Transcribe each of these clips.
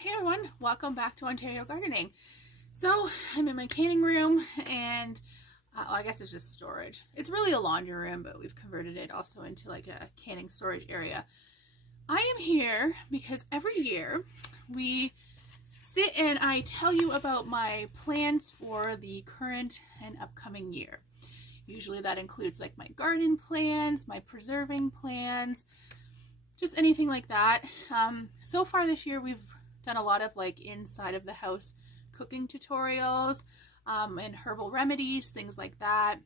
Hey everyone, welcome back to Ontario Gardening. So I'm in my canning room and I guess it's just storage. It's really a laundry room, but we've converted it also into like a canning storage area. I am here because every year we sit and I tell you about my plans for the current and upcoming year. Usually that includes like my garden plans, my preserving plans, just anything like that. So far this year we've done a lot of like inside of the house cooking tutorials and herbal remedies, things like that.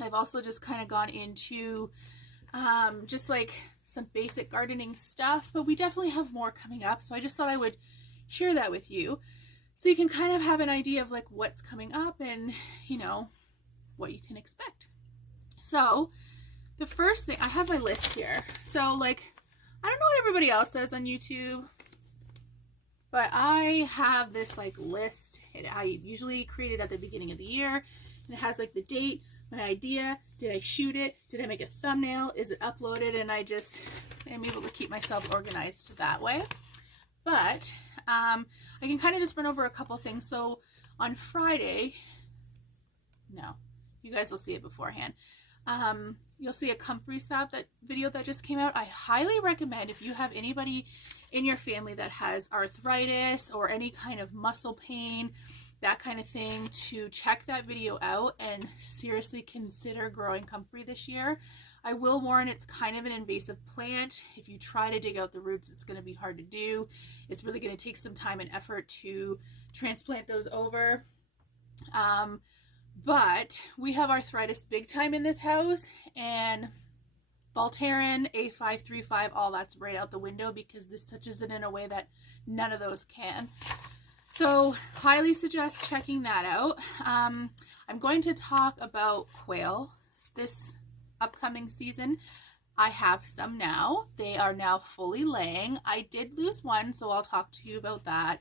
I've also just kind of gone into just like some basic gardening stuff, but we definitely have more coming up. So I just thought I would share that with you so you can kind of have an idea of like what's coming up and, you know, what you can expect. So the first thing, I have my list here. So like, I don't know what everybody else says on YouTube, but I have this like list. I usually create it at the beginning of the year, and it has like the date, my idea, did I shoot it, did I make a thumbnail, is it uploaded, and I just am able to keep myself organized that way. But I can kind of just run over a couple things. So on Friday, no, you guys will see it beforehand. You'll see a comfrey salve that video that just came out. I highly recommend if you have anybody in your family that has arthritis or any kind of muscle pain, that kind of thing, to check that video out and seriously consider growing comfrey this year. I will warn, it's kind of an invasive plant. If you try to dig out the roots, it's going to be hard to do. It's really going to take some time and effort to transplant those over. But we have arthritis big time in this house, and Voltaren, A535, all that's right out the window because this touches it in a way that none of those can. So highly suggest checking that out. I'm going to talk about quail this upcoming season. I have some now. They are now fully laying. I did lose one, so I'll talk to you about that.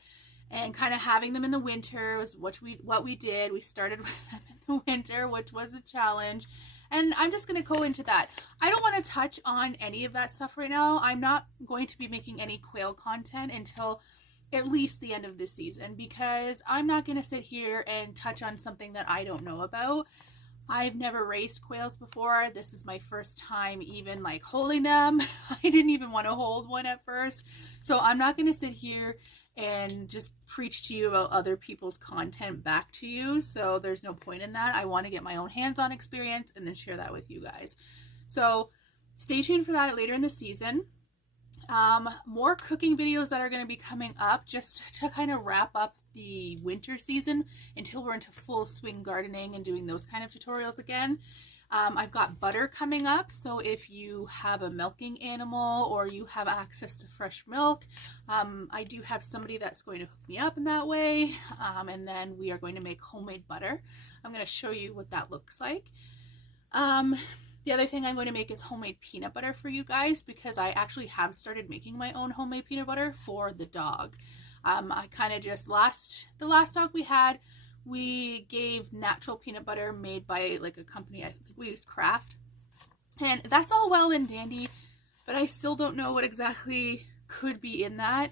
And kind of having them in the winter was what we did. We started with them in the winter, which was a challenge. And I'm just going to go into that. I don't want to touch on any of that stuff right now. I'm not going to be making any quail content until at least the end of this season, because I'm not going to sit here and touch on something that I don't know about. I've never raised quails before. This is my first time even like holding them. I didn't even want to hold one at first. So I'm not going to sit here and just preach to you about other people's content back to you. So there's no point in that. I want to get my own hands-on experience and then share that with you guys. So stay tuned for that later in the season. More cooking videos that are going to be coming up just to kind of wrap up the winter season until we're into full swing gardening and doing those kind of tutorials again. I've got butter coming up, so if you have a milking animal or you have access to fresh milk, I do have somebody that's going to hook me up in that way, and then we are going to make homemade butter. I'm going to show you what that looks like. The other thing I'm going to make is homemade peanut butter for you guys, because I actually have started making my own homemade peanut butter for the dog. I kind of just, the last dog we had, we gave natural peanut butter made by like a company, I think we used Kraft. And that's all well and dandy, but I still don't know what exactly could be in that.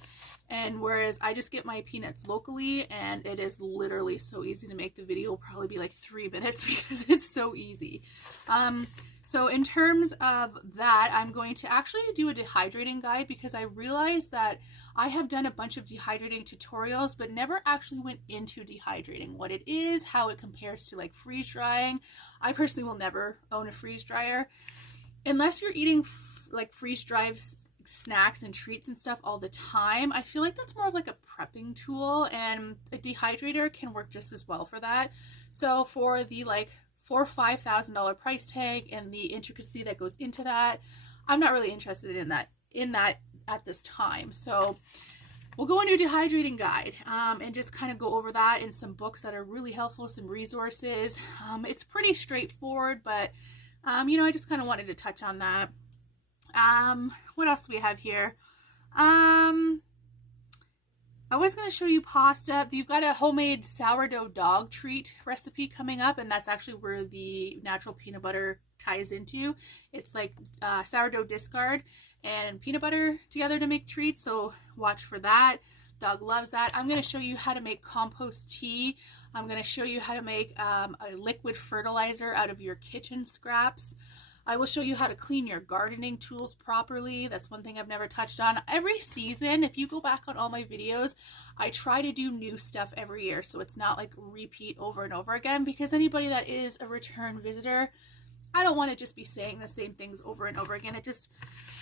And whereas I just get my peanuts locally, and it is literally so easy to make. The video will probably be like 3 minutes because it's so easy. So in terms of that, I'm going to actually do a dehydrating guide, because I realized that I have done a bunch of dehydrating tutorials, but never actually went into dehydrating, what it is, how it compares to like freeze drying. I personally will never own a freeze dryer. Unless you're eating like freeze dried snacks and treats and stuff all the time, I feel like that's more of like a prepping tool, and a dehydrator can work just as well for that. So for the like $4,000 or $5,000 price tag and the intricacy that goes into that, I'm not really interested in that at this time. So we'll go into a dehydrating guide and just kind of go over that in some books that are really helpful, some resources. It's pretty straightforward, but you know, I just kind of wanted to touch on that. What else do we have here? I was going to show you pasta. You've got a homemade sourdough dog treat recipe coming up, and that's actually where the natural peanut butter ties into. It's like sourdough discard and peanut butter together to make treats, so watch for that. Doug loves that. I'm going to show you how to make compost tea. I'm going to show you how to make a liquid fertilizer out of your kitchen scraps. I will show you how to clean your gardening tools properly. That's one thing I've never touched on. Every season, if you go back on all my videos, I try to do new stuff every year, so it's not like repeat over and over again, because anybody that is a return visitor, I don't want to just be saying the same things over and over again. It just,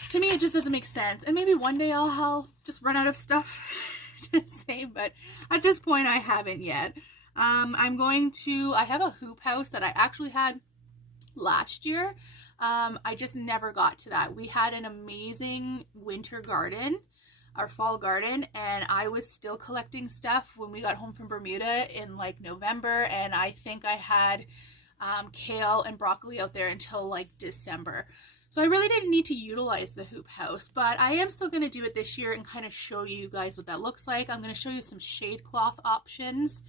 to me, it just doesn't make sense. And maybe one day I'll just run out of stuff to say, but at this point I haven't yet. I have a hoop house that I actually had last year. I just never got to that. We had an amazing winter garden, our fall garden, and I was still collecting stuff when we got home from Bermuda in like November, and I think I had kale and broccoli out there until like December. So I really didn't need to utilize the hoop house, but I am still going to do it this year and kind of show you guys what that looks like. I'm going to show you some shade cloth options.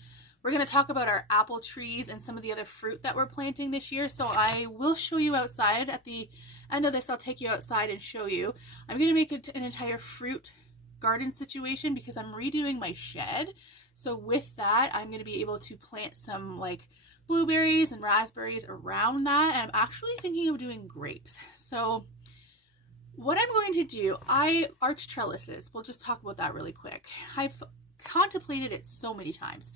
We're going to talk about our apple trees and some of the other fruit that we're planting this year. So I will show you outside. At the end of this, I'll take you outside and show you. I'm going to make it an entire fruit garden situation because I'm redoing my shed. So with that, I'm going to be able to plant some like blueberries and raspberries around that. And I'm actually thinking of doing grapes. So what I'm going to do, arch trellises. We'll just talk about that really quick. I've contemplated it so many times.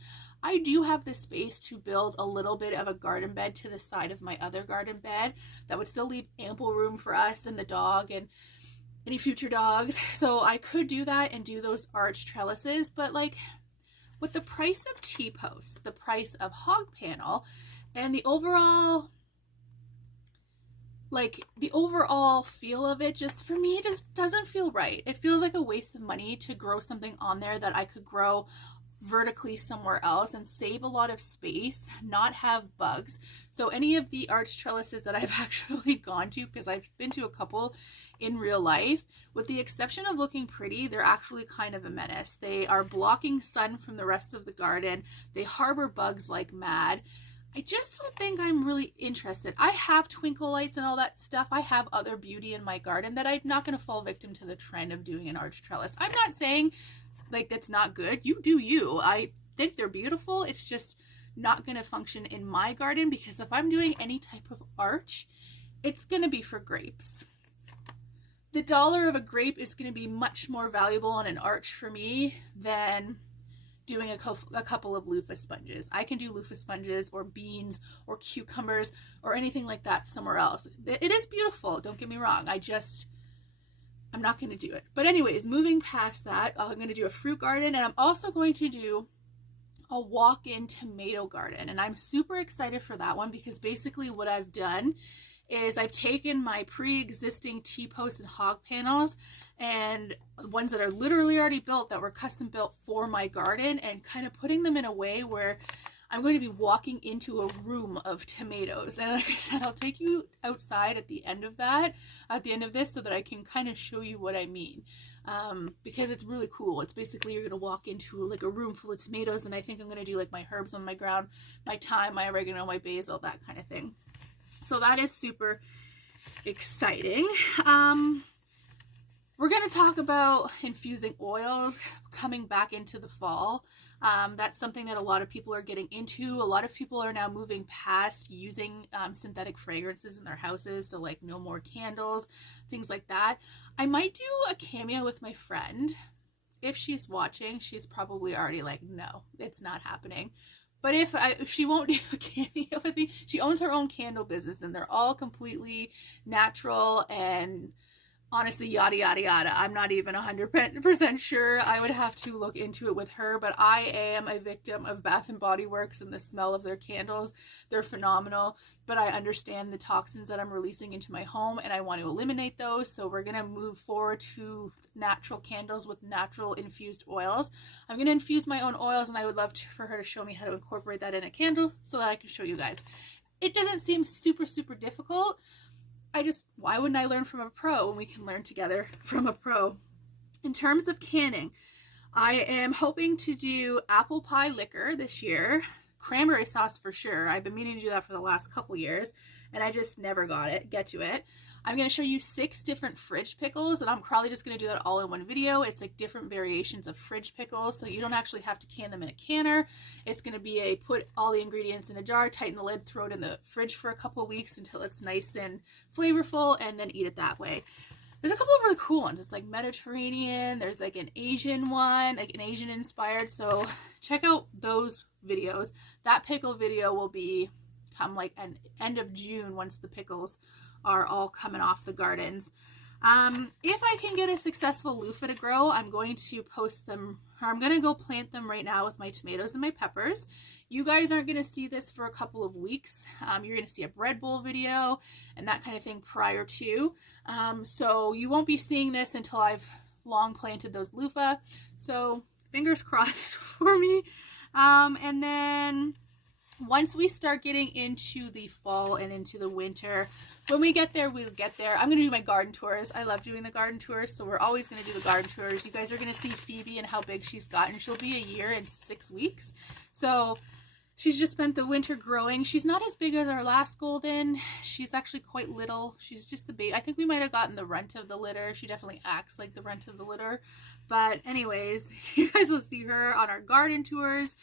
I do have the space to build a little bit of a garden bed to the side of my other garden bed that would still leave ample room for us and the dog and any future dogs. So I could do that and do those arch trellises, but like with the price of T-posts, the price of hog panel, and the overall feel of it, just for me, it just doesn't feel right. It feels like a waste of money to grow something on there that I could grow vertically somewhere else and save a lot of space, not have bugs. So any of the arch trellises that I've actually gone to, because I've been to a couple in real life, with the exception of looking pretty, they're actually kind of a menace. They are blocking sun from the rest of the garden. They harbor bugs like mad. I just don't think I'm really interested. I have twinkle lights and all that stuff. I have other beauty in my garden that I'm not going to fall victim to the trend of doing an arch trellis. I'm not saying like that's not good. You do you. I think they're beautiful. It's just not going to function in my garden because if I'm doing any type of arch, it's going to be for grapes. The dollar of a grape is going to be much more valuable on an arch for me than doing a couple of loofah sponges. I can do loofah sponges or beans or cucumbers or anything like that somewhere else. It is beautiful. Don't get me wrong. I'm not going to do it. But anyways, moving past that, I'm going to do a fruit garden, and I'm also going to do a walk-in tomato garden. And I'm super excited for that one because basically what I've done is I've taken my pre-existing T-posts and hog panels and ones that are literally already built that were custom built for my garden and kind of putting them in a way where I'm going to be walking into a room of tomatoes. And like I said, I'll take you outside at the end of this so that I can kind of show you what I mean. Because it's really cool. It's basically you're going to walk into like a room full of tomatoes, and I think I'm going to do like my herbs on my ground, my thyme, my oregano, my basil, that kind of thing. So that is super exciting. We're going to talk about infusing oils coming back into the fall. That's something that a lot of people are getting into. A lot of people are now moving past using synthetic fragrances in their houses. So like no more candles, things like that. I might do a cameo with my friend. If she's watching, she's probably already like, no, it's not happening. But if she won't do a cameo with me, she owns her own candle business and they're all completely natural and honestly, yada, yada, yada. I'm not even 100% sure. I would have to look into it with her, but I am a victim of Bath & Body Works and the smell of their candles. They're phenomenal, but I understand the toxins that I'm releasing into my home and I want to eliminate those. So we're going to move forward to natural candles with natural infused oils. I'm going to infuse my own oils and I would love for her to show me how to incorporate that in a candle so that I can show you guys. It doesn't seem super, super difficult. Why wouldn't I learn from a pro when we can learn together from a pro? In terms of canning, I am hoping to do apple pie liquor this year. Cranberry sauce for sure. I've been meaning to do that for the last couple years and I just never get to it. I'm going to show you 6 different fridge pickles, and I'm probably just going to do that all in one video. It's like different variations of fridge pickles, so you don't actually have to can them in a canner. It's going to be a put all the ingredients in a jar, tighten the lid, throw it in the fridge for a couple of weeks until it's nice and flavorful, and then eat it that way. There's a couple of really cool ones. It's like Mediterranean, there's like an Asian one, like an Asian inspired, so check out those videos. That pickle video will be come like an end of June once the pickles are all coming off the gardens. If I can get a successful loofah to grow, I'm going to post them, or I'm going to go plant them right now with my tomatoes and my peppers. You guys aren't going to see this for a couple of weeks. You're going to see a bread bowl video and that kind of thing prior to. So you won't be seeing this until I've long planted those loofah. So fingers crossed for me. And then once we start getting into the fall and into the winter, when we get there, we'll get there. I'm going to do my garden tours. I love doing the garden tours, so we're always going to do the garden tours. You guys are going to see Phoebe and how big she's gotten. She'll be a year and 6 weeks. So she's just spent the winter growing. She's not as big as our last golden. She's actually quite little. She's just a baby. I think we might have gotten the runt of the litter. She definitely acts like the runt of the litter. But anyways, you guys will see her on our garden tours.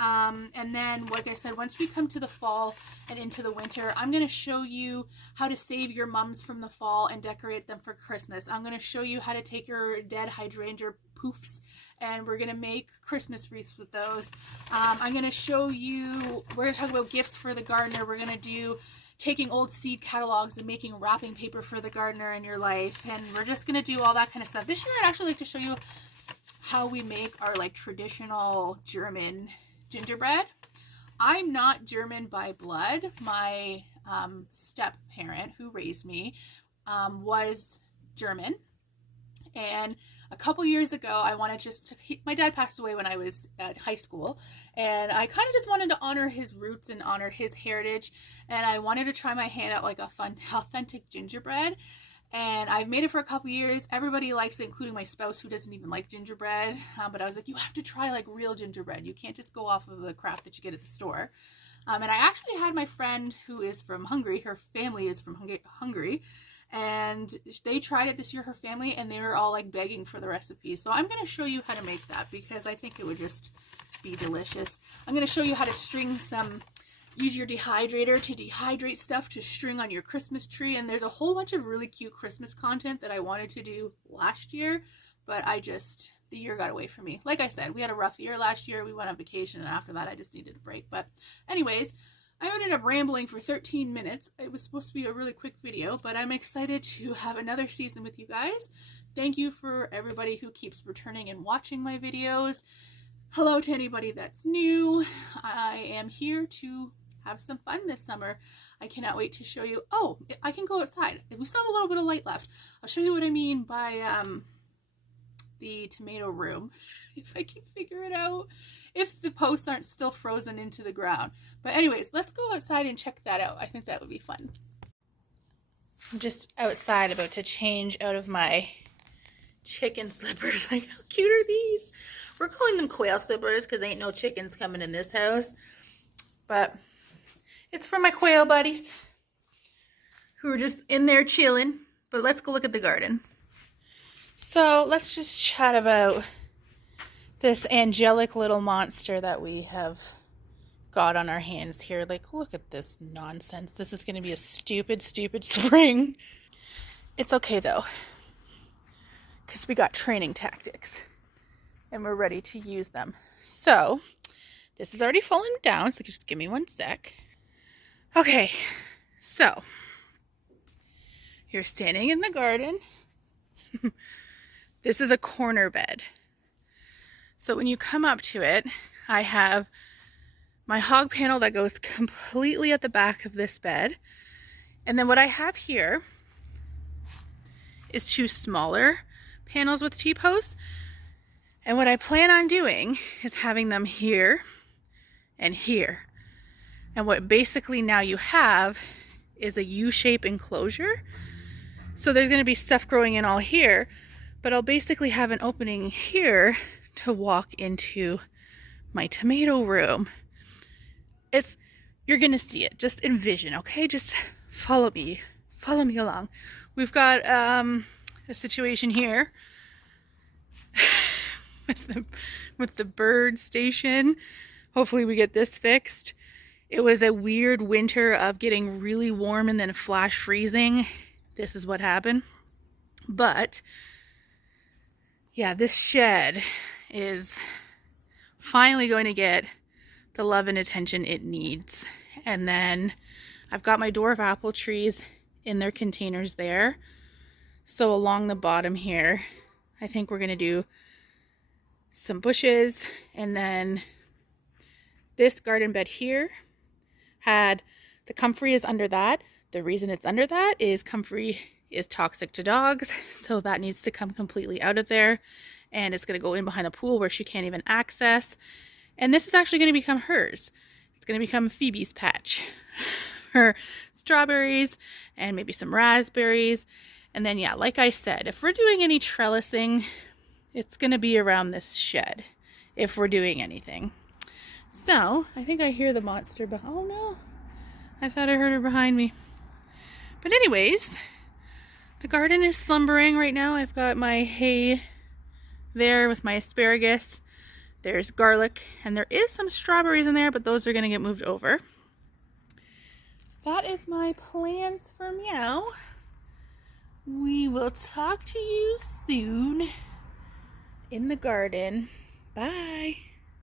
And then, like I said, once we come to the fall and into the winter, I'm going to show you how to save your mums from the fall and decorate them for Christmas. I'm going to show you how to take your dead hydrangea poofs and we're going to make Christmas wreaths with those. I'm going to show you, we're going to talk about gifts for the gardener. We're going to do taking old seed catalogs and making wrapping paper for the gardener in your life. And we're just going to do all that kind of stuff. This year, I'd actually like to show you how we make our like traditional German gingerbread. I'm not German by blood. My step parent who raised me was German, and a couple years ago I wanted my dad passed away when I was at high school, and I kind of just wanted to honor his roots and honor his heritage, and I wanted to try my hand at like a fun authentic gingerbread. And I've made it for a couple years. Everybody likes it, including my spouse who doesn't even like gingerbread. But I was like, you have to try like real gingerbread. You can't just go off of the crap that you get at the store. And I actually had my friend who is from Hungary. Her family is from Hungary. And they tried it this year, her family, and they were all like begging for the recipe. So I'm going to show you how to make that because I think it would just be delicious. I'm going to show you how to use your dehydrator to dehydrate stuff to string on your Christmas tree. And there's a whole bunch of really cute Christmas content that I wanted to do last year, but the year got away from me. Like I said, we had a rough year last year. We went on vacation, and after that, I just needed a break. But anyways, I ended up rambling for 13 minutes. It was supposed to be a really quick video, but I'm excited to have another season with you guys. Thank you for everybody who keeps returning and watching my videos. Hello to anybody that's new. I am here to have some fun this summer. I cannot wait to show you. Oh, I can go outside. We still have a little bit of light left. I'll show you what I mean by the tomato room, if I can figure it out, if the posts aren't still frozen into the ground. But anyways, let's go outside and check that out. I think that would be fun. I'm just outside about to change out of my chicken slippers. Like, how cute are these? We're calling them quail slippers because ain't no chickens coming in this house. But it's for my quail buddies who are just in there chilling. But let's go look at the garden. So let's just chat about this angelic little monster that we have got on our hands here. Like, look at this nonsense. This is going to be a stupid, stupid spring. It's okay though, because we got training tactics and we're ready to use them. So this is already fallen down, so just give me one sec. Okay, so you're standing in the garden. This is a corner bed. So when you come up to it, I have my hog panel that goes completely at the back of this bed. And then what I have here is 2 smaller panels with T-posts. And what I plan on doing is having them here and here. And what basically now you have is a U-shape enclosure. So there's going to be stuff growing in all here, but I'll basically have an opening here to walk into my tomato room. You're going to see it. Just envision, okay? Just follow me along. we've got a situation here with the bird station. Hopefully we get this fixed. It was a weird winter of getting really warm and then flash freezing. This is what happened. But yeah, this shed is finally going to get the love and attention it needs. And then I've got my dwarf apple trees in their containers there. So along the bottom here, I think we're going to do some bushes. And then this garden bed here had the comfrey is under that. The reason it's under that is comfrey is toxic to dogs, so that needs to come completely out of there, and it's going to go in behind the pool where she can't even access. And this is actually going to become hers. It's going to become Phoebe's patch for strawberries and maybe some raspberries. And then yeah, like I said, if we're doing any trellising, it's going to be around this shed if we're doing anything. So I think I hear the monster behind. Oh no, I thought I heard her behind me. But anyways, the garden is slumbering right now. I've got my hay there with my asparagus. There's garlic, and there is some strawberries in there, but those are going to get moved over. That is my plans for meow. We will talk to you soon in the garden. Bye.